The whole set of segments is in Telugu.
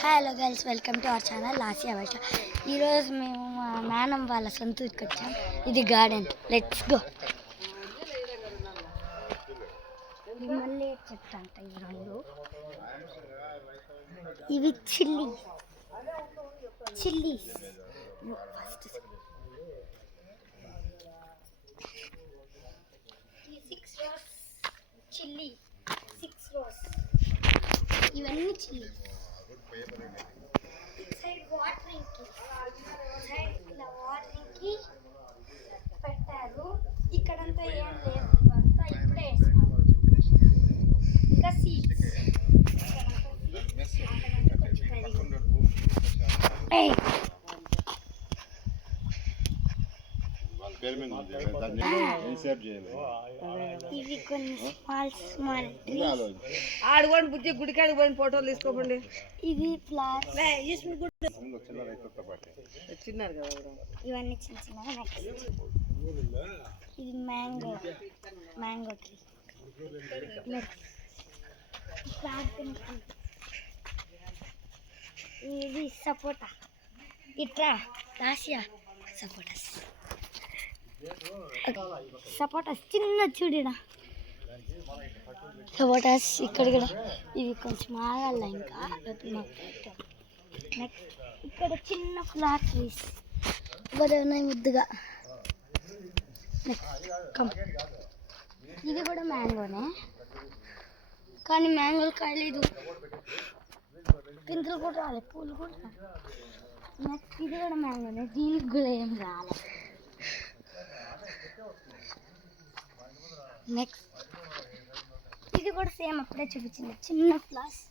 Hello guys, welcome to our channel Lasya భాష. ఈరోజు మేము మా మేనం వాళ్ళ సొంత ఊరికి వచ్చాం. ఇది గార్డెన్, లెట్స్ గో. ఇది మళ్ళీ చెట్టు అంట. ఈ రెండు ఇవి chillies. First 6 rows chilli, 6 rows. ఇవన్నీ చిల్లీ. సైడ్ వాటరింగ్కి పెట్టారు. ఇక్కడంతా ఏం లేదు, అంతా ఇప్పుడే వేసినారు. ఇంకా సీడ్స్ ఇవి కొన్ని స్మాల్ ఆడుకోండి బుజ్జి గుడికాడికి పోయిన ఫోటోలు తీసుకోండి. ఇవి ఫ్లవర్స్, చిన్నారు కదా ఇవన్నీ చిన్న చిన్న. ఇది మ్యాంగో ట్రీ. ఇది సపోటా. ఇట్రా రాసియా సపోటాస్ చిన్న చూడడా సపోటాస్. ఇక్కడ కూడా ఇవి కొంచెం ఆగాల. ఇంకా నెక్స్ట్ ఇక్కడ చిన్న ఫ్లవర్ ట్రీస్ భలే ఉన్నాయి ముద్దుగా. ఇది కూడా మ్యాంగోనే, కానీ మ్యాంగోలు కాయలేదు. పిందులు కూడా రాలేదు, పూలు కూడా. నెక్స్ట్ ఇది కూడా మ్యాంగోనే, దీనికి కూడా ఏం రాలేదు. నెక్స్ట్ ఇది కూడా సేమ్ అప్పుడే చూపించింది, చిన్న ఫ్లవర్స్.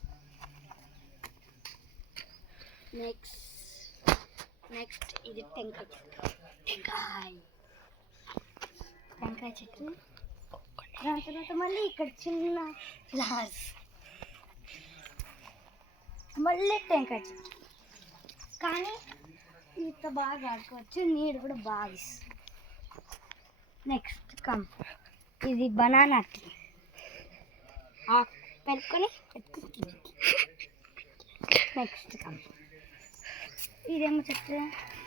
నెక్స్ట్ ఇది టెంకాయ చెట్టు. దాని తర్వాత మళ్ళీ ఇక్కడ చిన్న ఫ్లవర్స్, మళ్ళీ టెంకాయ చెట్టు. కానీ ఇంత బాగా ఆడుకోవచ్చు, నీడు కూడా బాగా ఇస్తుంది. నెక్స్ట్ ఇది బనానా ట్రీ. పెట్టుకొని నెక్స్ట్ ఇదేమో చెట్టు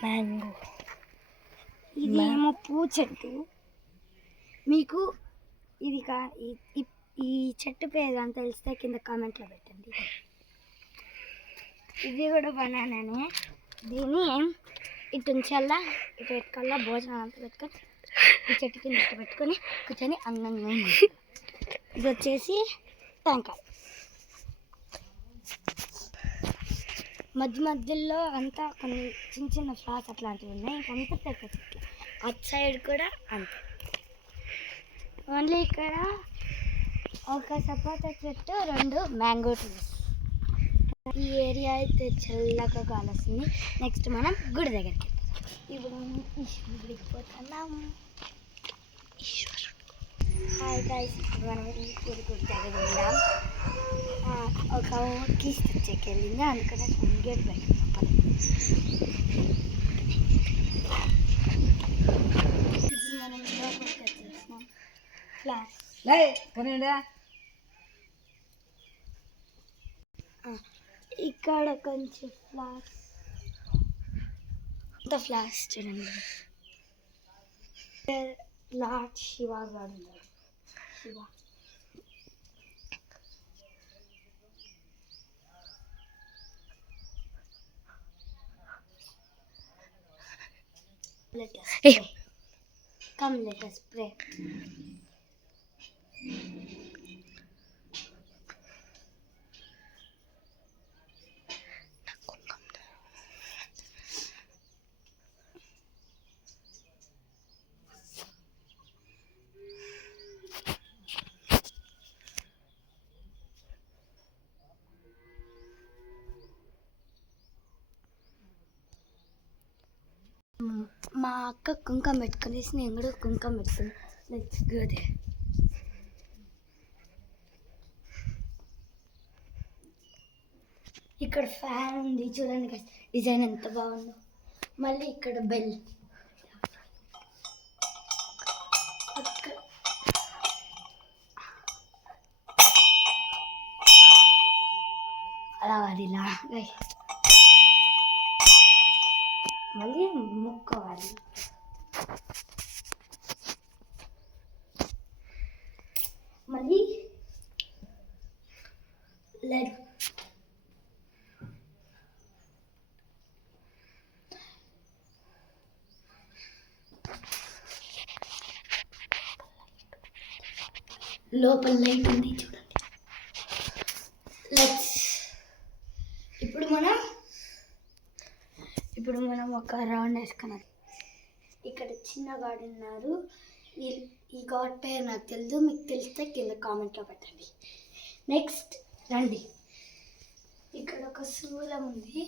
మ్యాంగో. ఇదేమో పూ చెట్టు. మీకు ఇది ఈ చెట్టు పేరు అని తెలిస్తే కింద కామెంట్లో పెట్టండి. ఇది కూడా బనానానే. దీన్ని ఇటు ఉంచల్లా, ఇటు పెట్టుకోవాలా, భోజనం అంతా పెట్టుకొని ఈ చెట్టు కింద ఇటు పెట్టుకొని కూర్చొని అందంగా. ఇది వచ్చేసి టెంకాయ. మధ్యలో అంతా కొన్ని చిన్న చిన్న ఫ్లవర్స్ అట్లాంటివి ఉన్నాయి. ఇంకంతా పెద్ద చెట్లు. అటు సైడ్ కూడా అంతే. ఓన్లీ ఇక్కడ ఒక సపోటా చెట్టు, 2 మ్యాంగో ట్రీస్. ఈ ఏరియా అయితే చల్లగా గాలి వస్తుంది. నెక్స్ట్ మనం గుడి దగ్గరికి. ఇప్పుడు గుడికి పోతున్నాం. హాయ్ గైస్, ఇప్పుడు మనం గుడి దగ్గర ఉన్నాం. ఒక కీస్ తెచ్చేకి వెళ్ళింది, అందుకనే గేట్ పెట్టుకున్నాం. మనం లోపలికి వచ్చేసినాం. ఫ్లాట్స్ ఇక్కడ కొంచెం ఫ్లాట్స్ చూడండి. లార్డ్ శివ గారు. Let us pray. Come, let us pray. మా అక్క కుంకం పెట్టుకునేసి నేను కూడా కుంకం పెట్టుకుని. Let's go there. ఇక్కడ ఫ్యాన్ ఉంది చూడండి, డిజైన్ ఎంత బాగుందో. మళ్ళీ ఇక్కడ బెల్. అలా అది ఇలా guys. మళ్ళీ ముక్కోవాలి. మళ్ళీ లడ్డు లోపల లైట్ ఉంది చూడండి. ఇప్పుడు మనం ఒక రౌండ్ వేసుకున్నాం. ఇక్కడ చిన్న గాడ్ ఉన్నారు. ఈ గాడ్ పేరు నాకు తెలియదు, మీకు తెలిస్తే కింద కామెంట్లో పెట్టండి. నెక్స్ట్ రండి, ఇక్కడ ఒక శూలం ఉంది,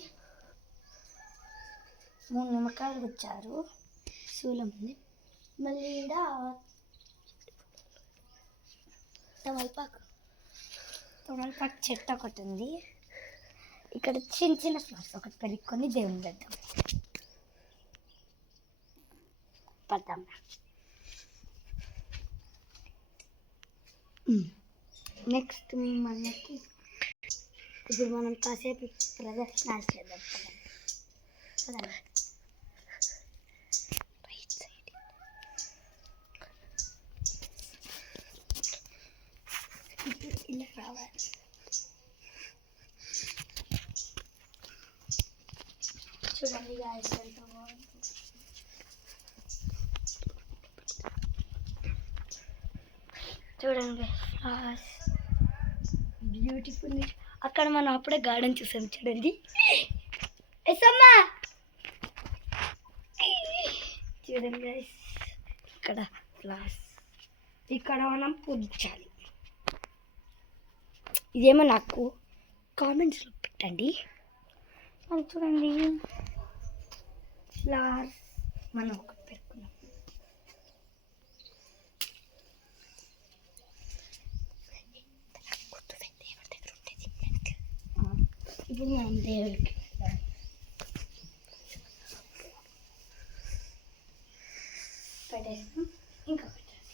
3 నిమ్మకాయలు వచ్చారు, శూలం ఉంది. మళ్ళీ ఈడ తమలపాకు చెట్టు ఒకటి ఉంది. ఇక్కడ చిన్న చిన్న ఫ్లవర్స్ ఒకటి పెరుక్కొని దేవుని పెడతాం. పడతాం. నెక్స్ట్ మనకి ఇప్పుడు మనం కాసేపు ప్రదర్శనలు చేద్దాం. రైట్ సైడ్ ఇలా రావాలి. చూడండి గాయ్స్, ఎంత బాగుంది. చూడండి బ్యూటిఫుల్. అక్కడ మనం అప్పుడే గార్డెన్ చూసాం చూడండి. ఎసమ్మా చూడండి గాయ్స్, ఇక్కడ ఫ్లవర్స్, ఇక్కడ మనం పూజించాలి. ఇదేమో నాకు కామెంట్స్లో పెట్టండి. అది చూడండి ఫ్లవర్స్ మనం ఒకటి పెట్టుకున్నాం. ఇప్పుడు మనం దేవుడికి పెట్టేస్తాం. ఇంకా పెట్టాలి.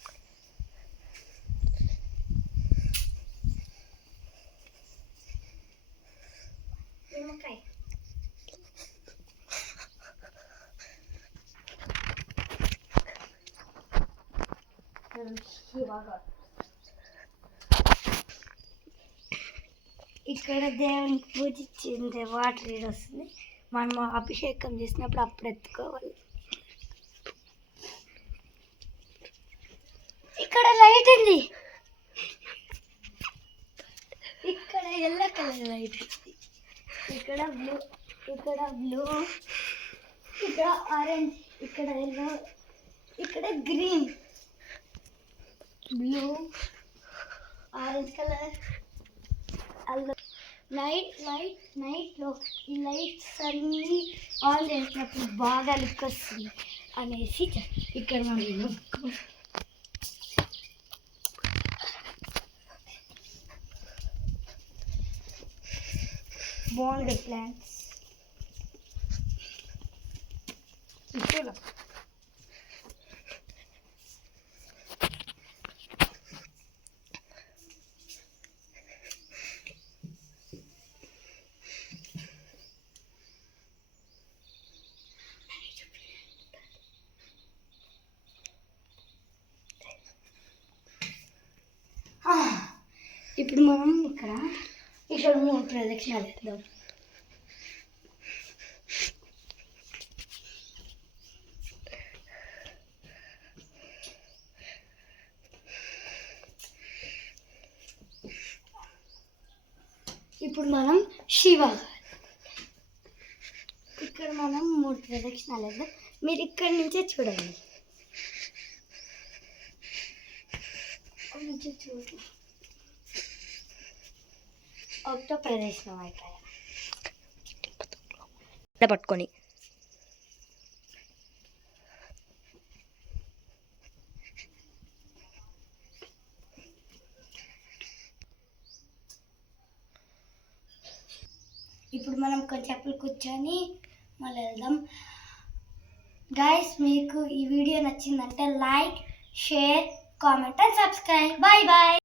నిమ్మకాయ ఇక్కడ దేవునికి పూజించింది వాటర్ ఏడు వస్తుంది. మనం అభిషేకం చేసినప్పుడు అప్పుడు ఎత్తుకోవాలి. ఇక్కడ లైట్ ఉంది, ఇక్కడ ఎల్లో కలర్ లైట్ ఉంది, ఇక్కడ బ్లూ, ఇక్కడ ఆరెంజ్, ఇక్కడ ఎల్లో, ఇక్కడ గ్రీన్, బ్లూ, ఆరెంజ్ కలర్. నైట్లో ఈ లైట్స్ అన్నీ ఆన్ చేసినప్పుడు బాగా లుక్ వస్తుంది అనేసి ఇక్కడ మనం బాగుంది ప్లాంట్స్. ఇప్పుడు మనం ఇక్కడ 3 ప్రదక్షిణాలు వేద్దాం. ఇప్పుడు మనం ఇక్కడ మనం 3 ప్రదక్షిణాలు వేద్దాం. మీరు ఇక్కడి నుంచే చూడండి. ఒకటో ప్రదక్షిణం అయిపోయా పట్టుకొని ఇప్పుడు మనం కొంచెం కూర్చొని మళ్ళీ వెళ్దాం. గాయస్, మీకు ఈ వీడియో నచ్చిందంటే like, share, comment and subscribe. Bye bye.